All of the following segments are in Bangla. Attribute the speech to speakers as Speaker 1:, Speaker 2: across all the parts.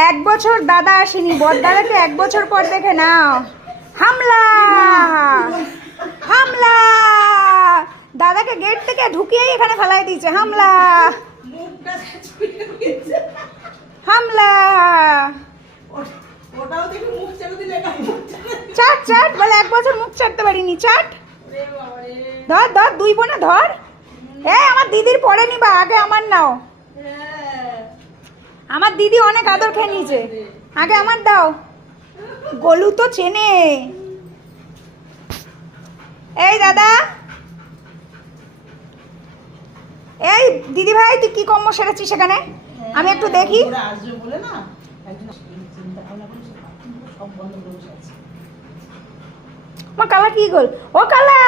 Speaker 1: এক বছর দাদা আসেনি বর দাদাকে এক বছর পর দেখে নাও হামলা হামলা দাদাকে গেট থেকে ঢুকিয়েই এখানে ফেলাই দিয়েছে, হামলা। হামলা। চাট চাট, বলে এক বছর মুখ চাটতে পারিনি, চাট। ধর ধর, দুই বোনে ধর এ, আমার দিদির পরে নিবা আগে আমার নাও
Speaker 2: হ্যাঁ।
Speaker 1: আমার দিদি অনেক আদর খেয়ে নিয়েছে। আগে আমার দাও। গলু তো চেনে। এই দাদা। এই দিদি ভাই তুই কি কর্ম সেরেছিস সেখানে আমি একটু দেখি। কালা কি গোল? ও কালা!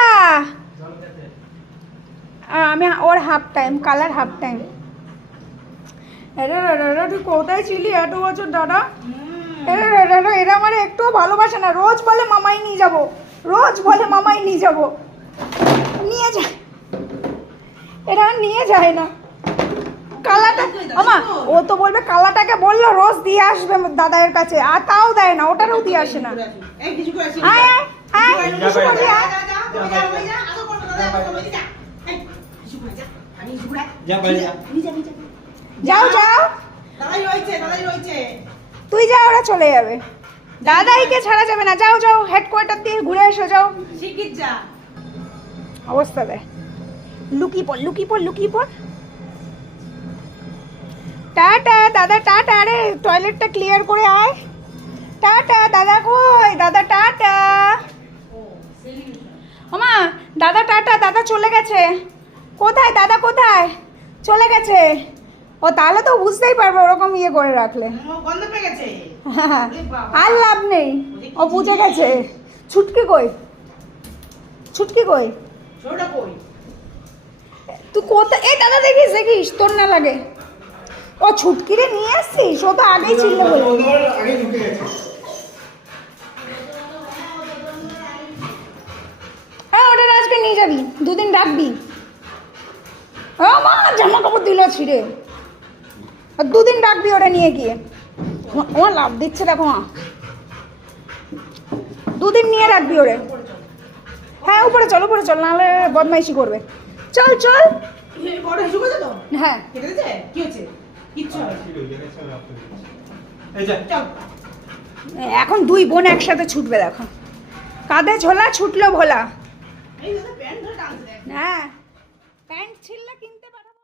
Speaker 1: আমি ওর half time colour half time কোথায় ছিলি এত বছর দাদা এরে আমার একটুও ভালোবাসে না রোজ বলে মামাই নিয়ে যাব রোজ বলে মামাই নিয়ে যাব নিয়ে যায় এরা নিয়ে যায় না কালাটা আমা ও তো বলবে কালাটাকে বলল রোজ দিয়ে আসবে দাদায়ের কাছে আর তাও দেয় না ওটারও দিয়ে আসে না আয় আয় যাও যাও।
Speaker 2: দাদাই রয়েছে, দাদাই রয়েছে।
Speaker 1: তুই যা ওরা চলে যাবে। দাদাইকে ছাড়া যাবে না। যাও যাও হেডকোয়ার্টার দিয়ে ঘুরে এসো যাও।
Speaker 2: শিগগির যা।
Speaker 1: অবস্থা দেয় লুকি পড় লুকি পড় লুকি পড়। টাটা দাদা টাটা আরে টয়লেটটা ক্লিয়ার করে আয়। টাটা দাদা কই? দাদা টাটা। ওমা দাদা টাটা দাদা চলে গেছে। কোথায় দাদা কোথায়? চলে গেছে। ও তাহলে তো বুঝতেই পারবে ওরকম ইয়ে করে রাখলে।
Speaker 2: ও, গন্ধ
Speaker 1: আর লাভ নেই। ও বুঝে গেছে। ছুটকি কই? ছুটকি কই? তুই কোথায় এই দাদা দেখিস দেখিস তোর না লাগে। ও ছুটকিরে নিয়ে আসছিস? ও তো আগেই ছিল বলে
Speaker 3: আগে ঢুকে গেছে।
Speaker 1: হ্যাঁ ওটা আজকে নিয়ে যাবি। দুদিন রাখবি। ও মা জামা কাপড় দিল ছিঁড়ে। আর দুদিন রাখবি ওটা নিয়ে গিয়ে। ও লাভ দিচ্ছে দেখো মা। দুদিন নিয়ে রাখবি ওরে। হ্যাঁ উপরে চল উপরে চল নাহলে বদমাইশি করবে। চল চল? হ্যাঁ। এখন দুই বোন একসাথে ছুটবে দেখো। কাঁধে ঝোলা ছুটলো ভোলা।
Speaker 2: এই প্যান্ট ধরে টানছে। দেখ।
Speaker 1: হ্যাঁ। প্যান্ট ছিল কিন্তু